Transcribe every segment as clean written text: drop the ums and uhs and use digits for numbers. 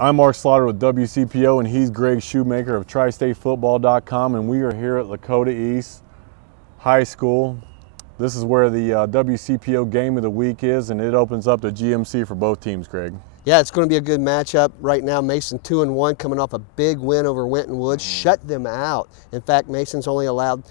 I'm Mark Slaughter with WCPO, and he's Greg Shoemaker of tristatefootball.com, and we are here at Lakota East High School. This is where the WCPO Game of the Week is, and it opens up the GMC for both teams, Greg. Yeah, it's going to be a good matchup. Right now, Mason 2-1, coming off a big win over Winton Woods, shut them out. In fact, Mason's only allowed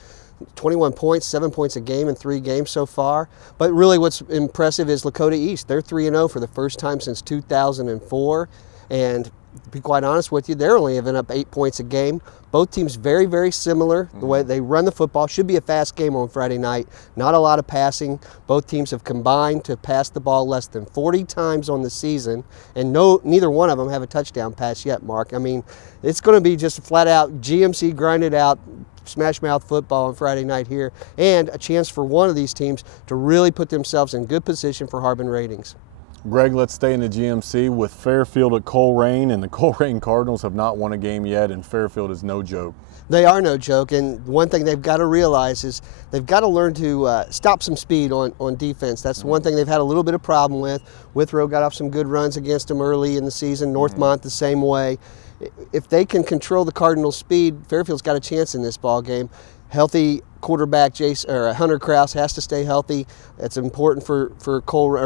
21 points, 7 points a game in 3 games so far. But really what's impressive is Lakota East. They're 3-0 for the first time since 2004. And to be quite honest with you, they're only giving up 8 points a game. Both teams very, very similar. The way they run the football. Should be a fast game on Friday night. Not a lot of passing. Both teams have combined to pass the ball less than 40 times on the season, and neither one of them have a touchdown pass yet, Mark. I mean, it's going to be just flat out GMC grinded out, smash mouth football on Friday night here, and a chance for one of these teams to really put themselves in good position for Harbin ratings. Greg, let's stay in the GMC with Fairfield at Colerain, and the Colerain Cardinals have not won a game yet, and Fairfield is no joke. They are no joke, and one thing they've got to realize is they've got to learn to stop some speed on defense. That's the one thing they've had a little bit of problem with. Withrow got off some good runs against them early in the season, Northmont the same way. If they can control the Cardinals' speed, Fairfield's got a chance in this ball game. Healthy quarterback Hunter Krause has to stay healthy. It's important for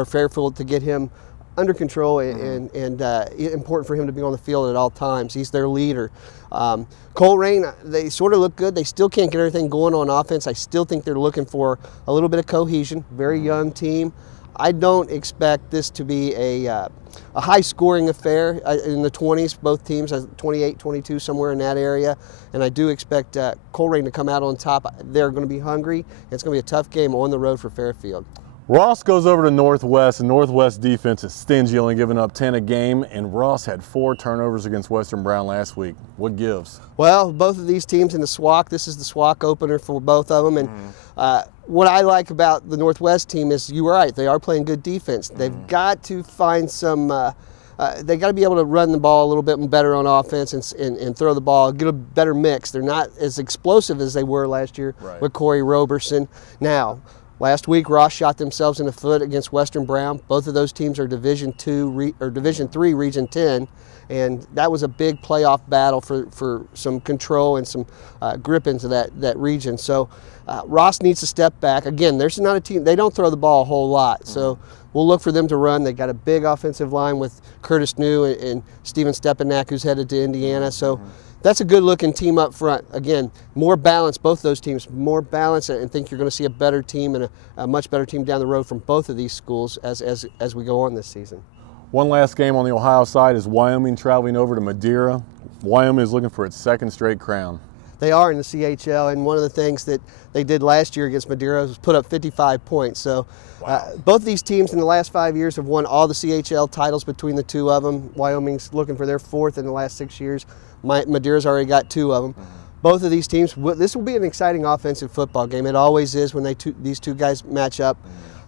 Fairfield to get him under control, and important for him to be on the field at all times. He's their leader. Colerain, they sort of look good. They still can't get everything going on offense. I still think they're looking for a little bit of cohesion. Very young team. I don't expect this to be a high-scoring affair in the 20s, both teams, 28, 22, somewhere in that area. And I do expect Colerain to come out on top. They're going to be hungry. It's going to be a tough game on the road for Fairfield. Ross goes over to Northwest, and Northwest defense is stingy, only giving up 10 a game, and Ross had 4 turnovers against Western Brown last week. What gives? Well, both of these teams in the SWAC, this is the SWAC opener for both of them, and what I like about the Northwest team is, you're right, they are playing good defense. They've got to find some, they got to be able to run the ball a little bit better on offense and throw the ball, get a better mix. They're not as explosive as they were last year with Corey Roberson. Now, last week, Ross shot themselves in the foot against Western Brown. Both of those teams are Division III, Region 10, and that was a big playoff battle for some control and some grip into that region. So Ross needs to step back. Again, there's not a team, they don't throw the ball a whole lot, so we'll look for them to run. They've got a big offensive line with Curtis New and Steven Stepanak, who's headed to Indiana. So that's a good-looking team up front. Again, more balance, both those teams, more balance, and think you're going to see a better team and a much better team down the road from both of these schools as we go on this season. One last game on the Ohio side is Wyoming traveling over to Madeira. Wyoming is looking for its 2nd straight crown. They are in the CHL, and one of the things that they did last year against Madeira was put up 55 points. So both of these teams in the last 5 years have won all the CHL titles between the two of them. Wyoming's looking for their 4th in the last 6 years. Madeira's already got 2 of them. Both of these teams, this will be an exciting offensive football game. It always is when these two guys match up.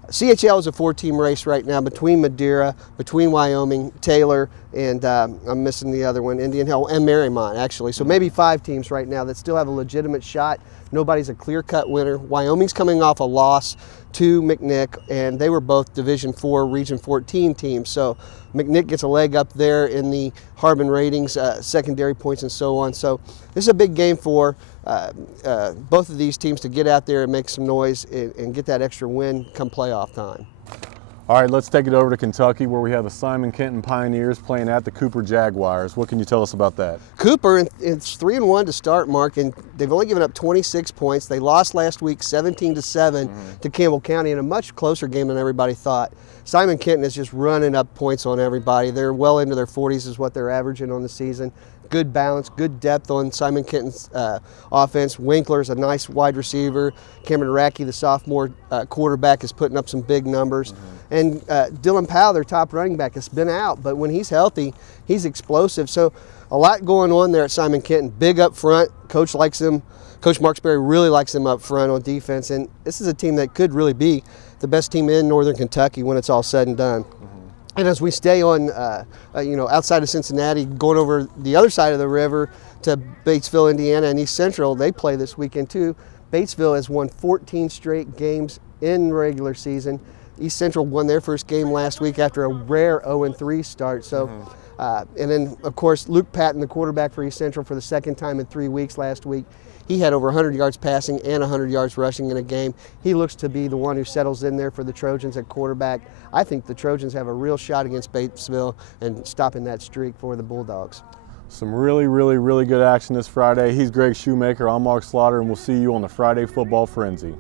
CHL is a 4-team race right now between Madeira, between Wyoming, Taylor, and I'm missing the other one, Indian Hill, and Marymount, actually. So maybe 5 teams right now that still have a legitimate shot. Nobody's a clear-cut winner. Wyoming's coming off a loss to McNick, and they were both Division IV, Region 14 teams. So McNick gets a leg up there in the Harbin ratings, secondary points, and so on. So this is a big game for both of these teams to get out there and make some noise and get that extra win come playoff time. All right, let's take it over to Kentucky, where we have the Simon Kenton Pioneers playing at the Cooper Jaguars. What can you tell us about that? Cooper, it's 3-1 to start, Mark, and they've only given up 26 points. They lost last week 17-7 to Campbell County in a much closer game than everybody thought. Simon Kenton is just running up points on everybody. They're well into their 40s is what they're averaging on the season. Good balance, good depth on Simon Kenton's offense. Winkler's a nice wide receiver. Cameron Racky, the sophomore quarterback, is putting up some big numbers. And Dylan Powell, their top running back, has been out, but when he's healthy, he's explosive. So a lot going on there at Simon Kenton. Big up front. Coach likes him. Coach Marksberry really likes them up front on defense, and this is a team that could really be the best team in Northern Kentucky when it's all said and done. And as we stay on, outside of Cincinnati, going over the other side of the river to Batesville, Indiana, and East Central, they play this weekend too. Batesville has won 14 straight games in regular season. East Central won their first game last week after a rare 0-3 start. So And then, of course, Luke Patton, the quarterback for East Central for the second time in 3 weeks last week. He had over 100 yards passing and 100 yards rushing in a game. He looks to be the one who settles in there for the Trojans at quarterback. I think the Trojans have a real shot against Batesville and stopping that streak for the Bulldogs. Some really good action this Friday. He's Greg Shoemaker. I'm Mark Slaughter, and we'll see you on the Friday Football Frenzy.